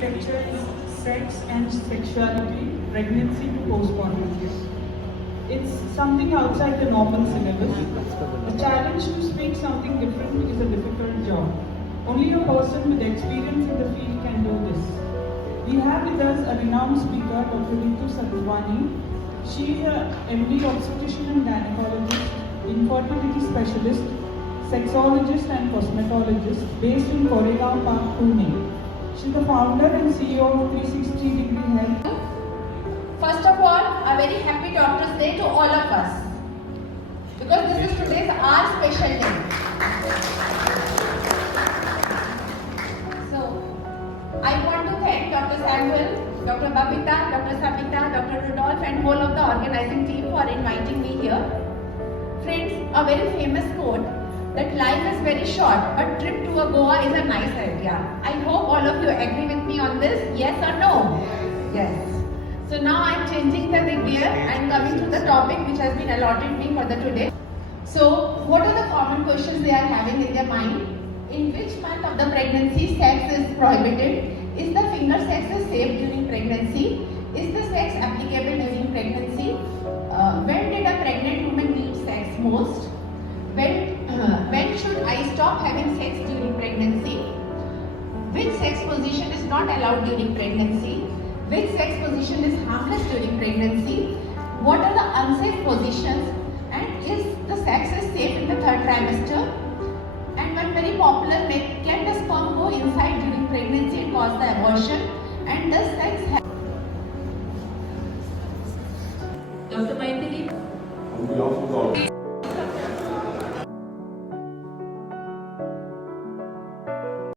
Lecture is Sex and Sexuality, Pregnancy to Postpartum. It's something outside the normal syllabus. The challenge to speak something different is a difficult job. Only a person with experience in the field can do this. We have with us a renowned speaker, Dr. Mata Rani. She is a MD obstetrician and gynecologist, infertility specialist, sexologist and cosmetologist based in Koregaon Park, Pune. She is the founder and CEO of 360 Degree Health. First of all, a very happy Doctor's Day to all of us, because this is today's our special day. So, I want to thank Dr. Samuel, Dr. Babita, Dr. Sabita, Dr. Rudolph and whole of the organizing team for inviting me here. Friends, a very famous quote that life is very short, but trip to a Goa is a nice idea. I hope all of you agree with me on this, yes or no? Yes. So now I am changing the gear and coming to the topic which has been allotted me for the today. So what are the common questions they are having in their mind? In which month of the pregnancy sex is prohibited? Is the finger sex is safe during pregnancy? Is the sex applicable during pregnancy? When did a pregnant woman need sex most? When should I stop having sex during pregnancy? Which sex position is not allowed during pregnancy? Which sex position is harmless during pregnancy? What are the unsafe positions? And is the sex is safe in the third trimester? And one very popular myth